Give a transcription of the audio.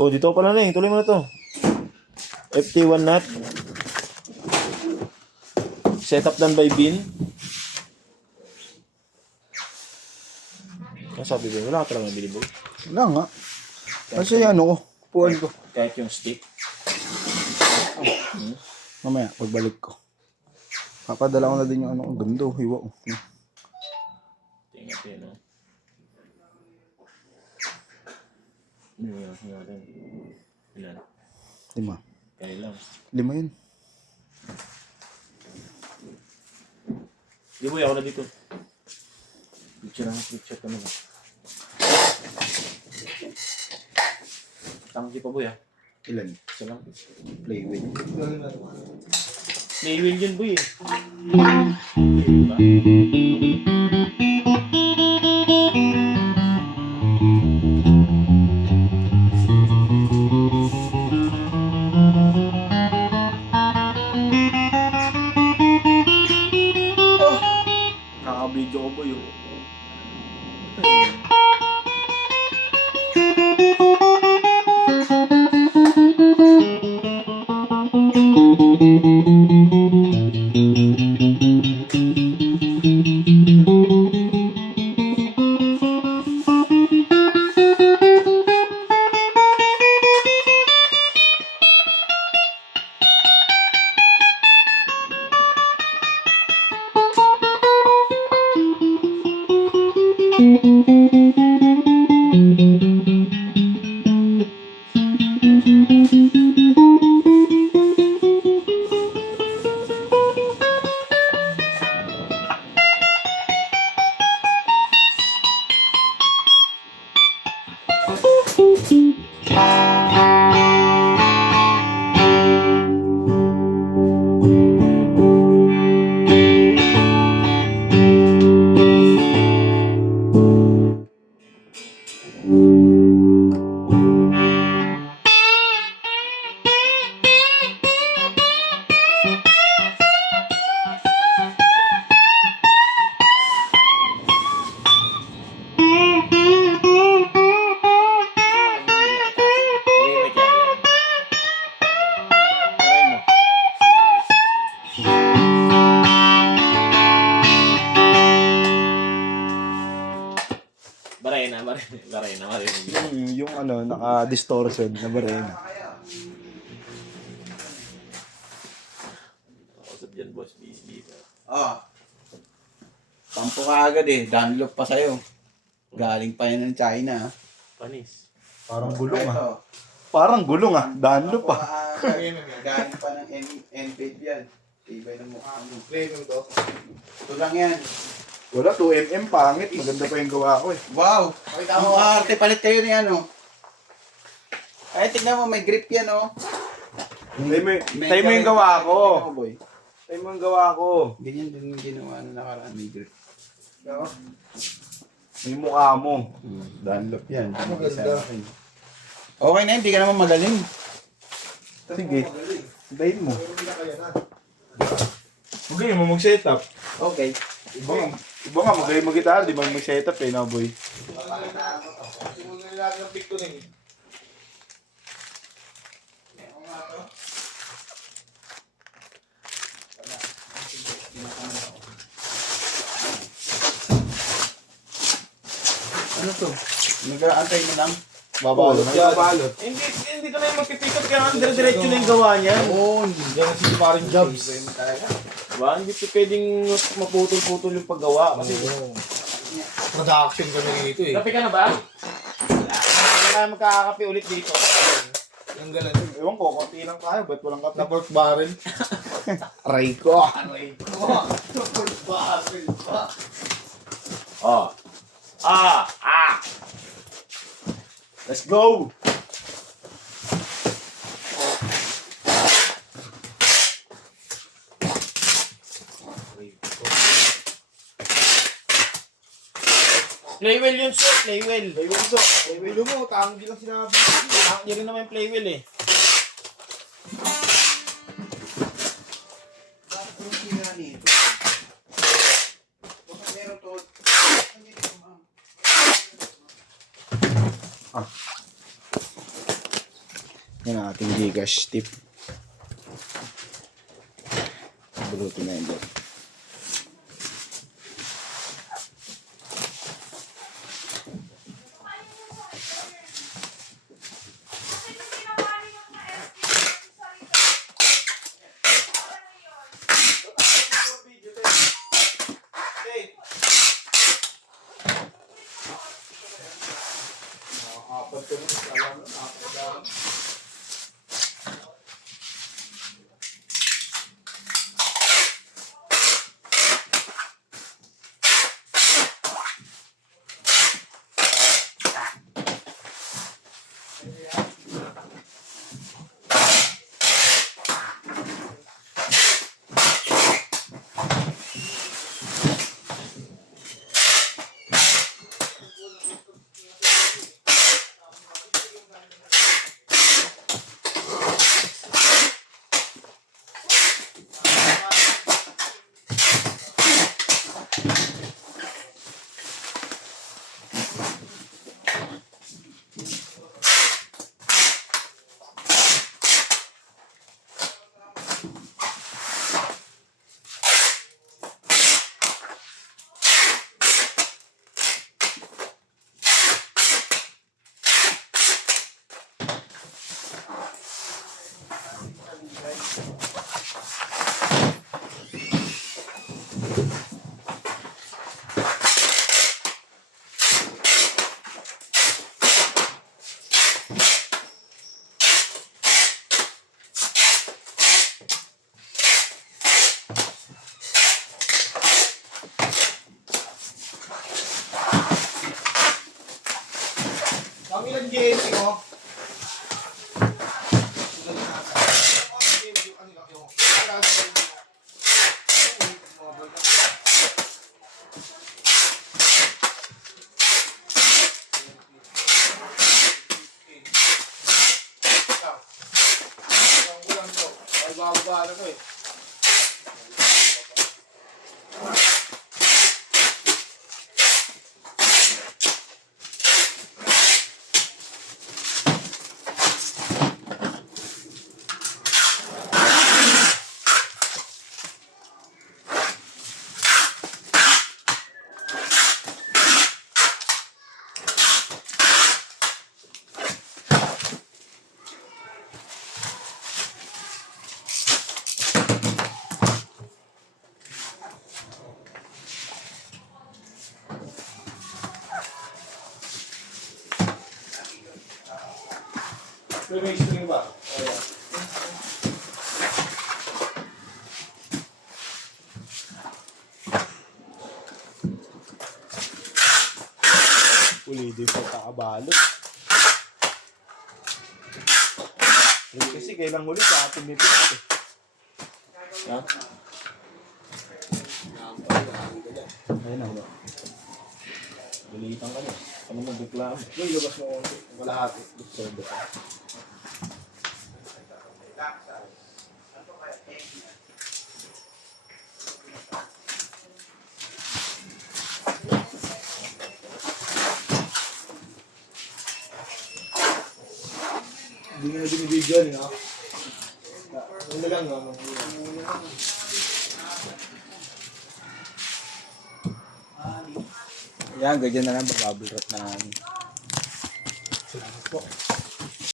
Oh, dito pala na eh. Tuloy mo na to. FT1 nut. Setup done by Bin. Ano sabi ba? Wala ka talagang nabili, boy. Wala nga. Kasi ano ko, puwan ko. Kahit yung stick. Mamaya, pagbalik ko. Papadala ko na din yung ano, ang ganda, hiwa ko. Tingnan natin, no? Ilan? 5. Kaya lang. 5 yun. Di boy, ako na dito. Picture ka naman. Tangki pa boy, ah. Ilan? Isa lang. Play with. May wheel yun boy, eh. Diba? Kaka-video ko po yun. Barena. Yung ano, naka-distortion na barena. Kausap dyan, boss. Busy dito. Sampo ka agad eh. Dunlop pa sa'yo. Galing pa yan ng China. Panis. Parang gulong ah. Ito. Parang gulong ah. Dunlop ah. Galing pa ng N-Tape yan. Tibay ng mukha mo. Ito lang yan. Wala, 2mm pangit. Maganda pa yung gawa ko eh. Wow! Ang arte, palit kayo ni ano. Ay, tignan mo, may grip yan oh. Tayo mo yung gawa ko. Tignan mo, boy. Tayo mo yung gawa ko. Ganyan din yung ginawa na nakaraan, may grip. May mukha mo. Dunlop yan. Okay na, hindi ka naman magaling. Sige. Tayin mo. Okay, mo mag-setup. Okay. Iba nga, magaling mag-gitara. Di ba mag-setup eh, no boy? Ano to? Nag-aantay mo lang? Babalot. Babalot. Hindi ka na yung magpipikot kaya nga dire-diretso na yung gawa niya. Oo, hindi na si parang jobs. Diba? Hindi pa pwedeng maputol-putol yung paggawa. Kasi Production kami dito eh. kape ka na ba? Hindi na magkakape ulit dito. Yung ganun. Ewan ko, konti lang tayo. Ba't walang kape? Na pork barrel. Aray ko. Oh. Let's go! Playwheel yun, sir. Playwheel. Ulo mo, tanggi lang sinabi. Hindi rin naman yung playwheel eh. Bakit yung sira nito? Baka meron to. Yan ang ating Gcash tip. Bulutin na yun dyan. Apat ko na. Alam mo, apat lang. Kami lang GMC ko. Bababa na to eh. May string ba? Wala. Uli din pagkakabalot. Kasi kailang huli sa atin nito. Ha? Ayun na ba? Bilitan ka na. Ano magreklamo? Yung labas mo wala hati. Sordo ka. Hindi nga binibidyo yun, ha? Ano lang, no? Yan, ganyan na lang. Bababulot na namin. Salamat po.